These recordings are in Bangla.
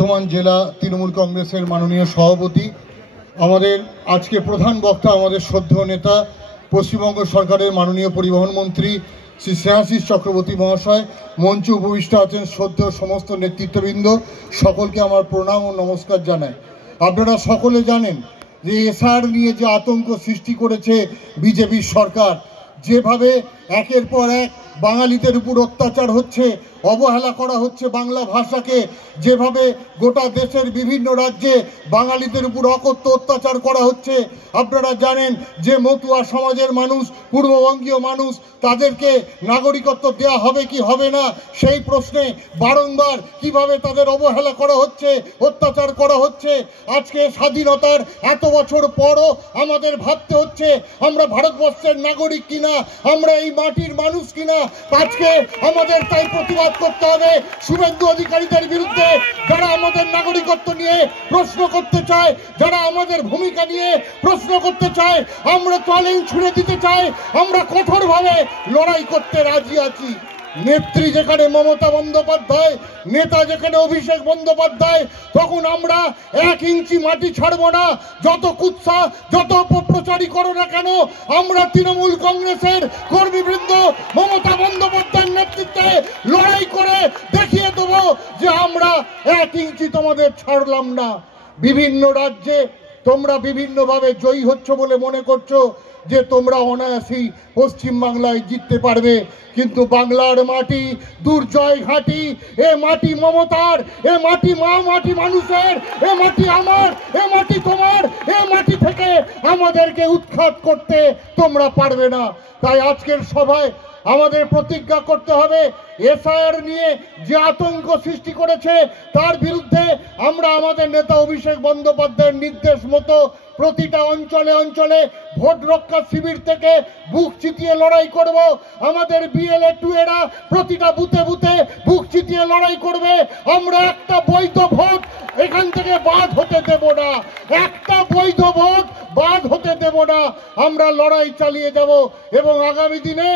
বর্ধমান জেলা তৃণমূল কংগ্রেসের মাননীয় সভাপতি, আমাদের আজকে প্রধান বক্তা আমাদের শ্রদ্ধেয় নেতা পশ্চিমবঙ্গ সরকারের মাননীয় পরিবহন মন্ত্রী শ্রী স্নেহাশিস চক্রবর্তী মহাশয়, মঞ্চে উপবিষ্ট আছেন শ্রদ্ধেয় সমস্ত নেতৃত্ববৃন্দ, সকলকে আমার প্রণাম ও নমস্কার জানাই। আপনারা সকলে জানেন যে এসআর নিয়ে যে আতঙ্ক সৃষ্টি করেছে বিজেপির সরকার, যেভাবে একের পর এক বাঙালিদের উপর অত্যাচার হচ্ছে, অবহেলা করা হচ্ছে বাংলা ভাষাকে, যেভাবে গোটা দেশের বিভিন্ন রাজ্যে বাঙালিদের উপর অকথ্য অত্যাচার করা হচ্ছে। আপনারা জানেন যে মতুয়া সমাজের মানুষ, পূর্ববঙ্গীয় মানুষ, তাদেরকে নাগরিকত্ব দেওয়া হবে কি হবে না সেই প্রশ্নে বারংবার কিভাবে তাদের অবহেলা করা হচ্ছে, অত্যাচার করা হচ্ছে। আজকে স্বাধীনতার এত বছর পরও আমাদের ভাবতে হচ্ছে আমরা ভারতবর্ষের নাগরিক কিনা, আমরা এই মাটির মানুষ কিনা। আজকে আমাদের তাই প্রতিবাদ করতে হবে শুভেন্দু অধিকারীদের বিরুদ্ধে, যারা আমাদের নাগরিকত্ব নিয়ে প্রশ্ন করতে চায়, যারা আমাদের ভূমিকা নিয়ে প্রশ্ন করতে চায়। আমরা চ্যালেঞ্জ ছুড়ে দিতে চাই, আমরা কঠোরভাবে লড়াই করতে রাজি আছি। নেত্রী যেখানে মমতা বন্দ্যোপাধ্যায়, নেতা যেখানে অভিষেক বন্দ্যোপাধ্যায়, তখন আমরা 1 ইঞ্চি মাটি ছাড়বো না। যত কুৎসা, যত অপপ্রচারই করো না কেন, আমরা তৃণমূল কংগ্রেসের কর্মীবৃন্দ মমতা বন্দ্যোপাধ্যায়ের নেতৃত্বে লড়াই করে দেখিয়ে দেবো যে আমরা 1 ইঞ্চি তোমাদের ছাড়লাম না। বিভিন্ন রাজ্যে তোমরা বিভিন্নভাবে জয়ী হচ্ছ বলে মনে করছো যে তোমরা অনায়াসেই পশ্চিমবাংলায় জিততে পারবে, কিন্তু বাংলার মাটি দুর্জয় ঘাঁটি। এ মাটি মমতার, এ মাটি মাটি মানুষের, এ মাটি আমার, এ মাটি তোমার। এ মাটি থেকে আমাদেরকে উৎখাত করতে তোমরা পারবে না। তাই আজকের সভায় আমাদের প্রতিজ্ঞা করতে হবে, এসআইআর নিয়ে যে আতঙ্ক সৃষ্টি করেছে তার বিরুদ্ধে আমরা আমাদের নেতা অভিষেক বন্দ্যোপাধ্যায়ের নির্দেশ মতো প্রতিটা অঞ্চলে অঞ্চলে ভোট রক্ষা শিবির থেকে বুক চিতিয়ে লড়াই করব। আমাদের BLA-2 এরা প্রতিটা বুথে বুথে বুক চিতিয়ে লড়াই করবে। আমরা একটা বৈধ ভোট এখান থেকে বাদ হতে দেব না, একটা বৈধ ভোট বাদ হতে দেব না। আমরা লড়াই চালিয়ে যাব এবং আগামী দিনে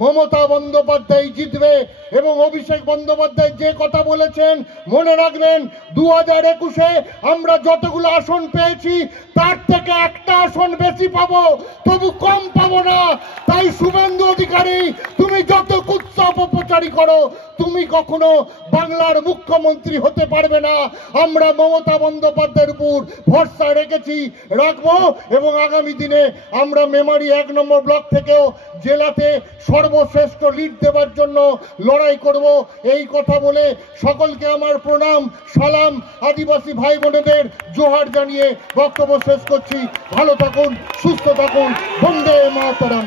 মমতা বন্দ্যোপাধ্যায় জিতবে। এবং অভিষেক বন্দ্যোপাধ্যায় যে কথা বলেছেন মনে রাখবেন, 2021-এ আমরা যতগুলো আসন পেয়েছি তার থেকে একটা আসন বেশি পাবো, তবু কম পাবো না। তাই শুভেন্দু অধিকারী, তুমি যত কুৎসা অপপ্রচারী করো, তুমি কখনো বাংলার মুখ্যমন্ত্রী হতে পারবে না। আমরা মমতা বন্দ্যোপাধ্যায়ের উপর ভরসা রেখেছি, রাখবো এবং আগামী দিনে আমরা মেমারি 1 নম্বর ব্লক থেকেও জেলাতে সর্বশ্রেষ্ঠ লিড দেওয়ার জন্য লড়াই করব। এই কথা বলে সকলকে আমার প্রণাম, সালাম, আদিবাসী ভাই বোনেদের জোহার জানিয়ে বক্তব্য শেষ করছি। ভালো থাকুন, সুস্থ থাকুন, বন্দে মাতরম।